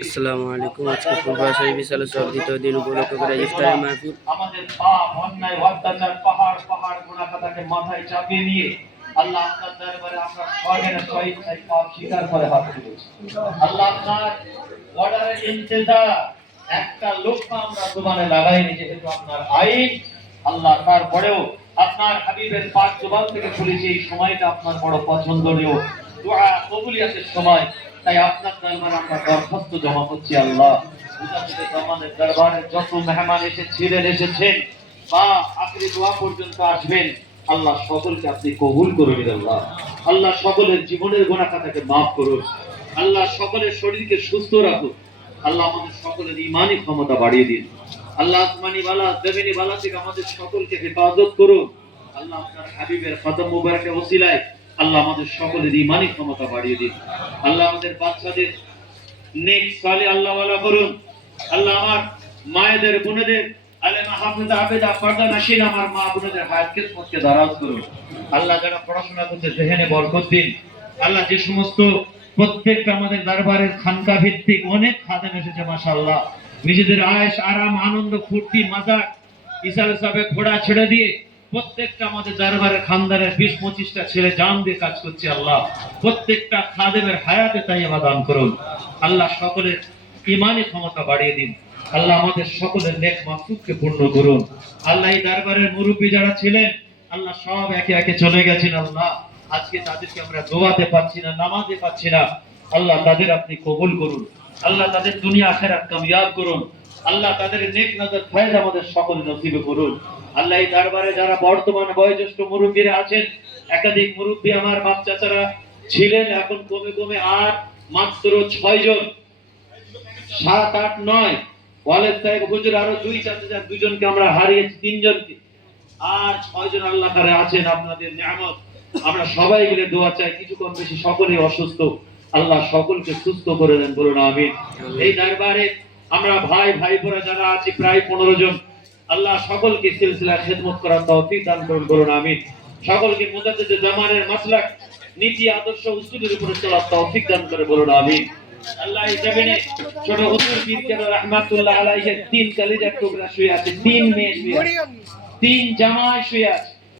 আসসালামু আলাইকুম। আজকে ফুলবাড়া শরীফ বিশালেশ্বর দ্বিতীয় দিন উপলক্ষ করে ইফতারের মাহফিল। আমাদের পাপ অন্যায় অত্যাচার পাহাড় পাহাড় গুনাহটাকে মাথায় চাপিয়ে নিয়ে আল্লাহ আপনার দরবারে আমরা স্বর্গের স্বেচ্ছায় পাপ স্বীকার করে হাত তুলেছি। আল্লাহ আপনার অর্ডারের ইন্তজার একটা লোকমা আমরা জবানে লাগাইনি, যেহেতু আপনার আইন আল্লাহ, তারপরেও আপনার হাবিবের পাক জবান থেকে শুনেছি এই সময়টা আপনার বড় পছন্দনীয় দোয়া কবুলিয়াতের সময়, তাই আপনার দরবারে আমরা দরখাস্ত জমা করছি। আল্লাহ আমাদের দরবারে যত মেহমান এসেছেন বা আখেরি দোয়া পর্যন্ত আসবেন, আল্লাহ সকলকে আপনি কবুল করুন। আল্লাহ আল্লাহ সকলের জীবনের গুনাহ খাতাকে মাফ করুন। আল্লাহ সকলের শরীরকে সুস্থ রাখুন। আল্লাহ আমাদের সকলের ঈমানি ক্ষমতা বাড়িয়ে দিন। আল্লাহ আসমানি বালা জমিনি বালা থেকে আমাদের সকলকে হেফাজত করুন। আল্লাহ আপনার হাবিবের কদম মুবারকের ওসিলায় আল্লাহ আমাদের সকলের ঈমানি ক্ষমতা বাড়িয়ে দিন। আল্লাহ আমাদের বাচ্চাদের নেক সালে আল্লাহ ওয়ালা করুন। আল্লাহ আমার মায়েদের বোনেদের আলেমা হাফেজা আবেদা পর্দা নাশিন আমার মা বোনেদের হায়াত কিসমতকে দারাজ করুন। আল্লাহ যারা পড়াশোনা করতে জেহেনে বরকত দিন। আল্লাহ যে সমস্ত প্রত্যেকটা আমাদের দরবারের খানকা ভিত্তিক অনেক খাদেম এসেছে মাশাআল্লাহ, নিজেদের আয়েশ আরাম আনন্দ ফুর্তি মাজাক ইসালে সাহেব ঘোড়া ছেড়ে দিয়ে প্রত্যেকটা আমাদের দরবারের খানদারের 20-25টা ছেলে জান দিয়ে কাজ করছে। আল্লাহ প্রত্যেকটা খাদেমের হায়াতে তাইয়্যিবা দান করুন। আল্লাহ সকলের ঈমানি ক্ষমতা বাড়িয়ে দিন। আল্লাহ আমাদের সকলের নেক মাকসুদকে পূর্ণ করুন। আল্লাহ এই দরবারের মুরব্বী যারা ছিলেন আল্লাহ সব একে একে চলে গেছেন। আল্লাহ আজকে তাদেরকে আমরা দোয়াতে পাচ্ছি না, নামাজে পাচ্ছি না। আল্লাহ তাদের আপনি কবুল করুন। আল্লাহ তাদের দুনিয়া আখিরাত কামিয়াব করুন। আল্লাহ তাদের নেক নজর ফয়েজ আমাদের সকল নসিবে করুন। আল্লাহ এই দরবারে যারা বর্তমানে বয়োজ্যেষ্ঠ মুরব্বীরা আছেন, একাধিক মুরব্বী আমার বাপ চাচারা ছিলেন, এখন কমে কমে আর মাত্র 6 জন, 7, 8, 9 ওয়ালেদ সাহেব হুজুর আরো 2 চাচা, 2 জনকে আমরা হারিয়েছি, 3 জনকে, আর 6 জন আল্লাহ তাআলা আছেন আপনাদের নিয়ামত। আমরা সবাই মিলে দোয়া চাই, কিছু কম বেশি সকলেই অসুস্থ, আল্লাহ সকলকে সুস্থ করে দেন, বলুন আমিন। এই দরবারে আমরা ভাই ভাইপোরা যারা আছি প্রায় 15 জন, আল্লাহ সকলকে সিলসিলা খেদমত করার তৌফিক দান করুন, বলুন আমিন। সকলকে মুজাদ্দিদ জামানের মাসলাক নীতি আদর্শ উসুলের উপরে চলার তৌফিক দান করে, বলুন আমিন। আল্লাহ এই জমিনে ছোট হুজুর পীর কেবলা রাহমাতুল্লাহ আলাইহি 3 কলিজার টুকরা শুয়ে আছে, 3 মেয়ে শুয়ে আছে, 3 জামাই শুয়ে আছে।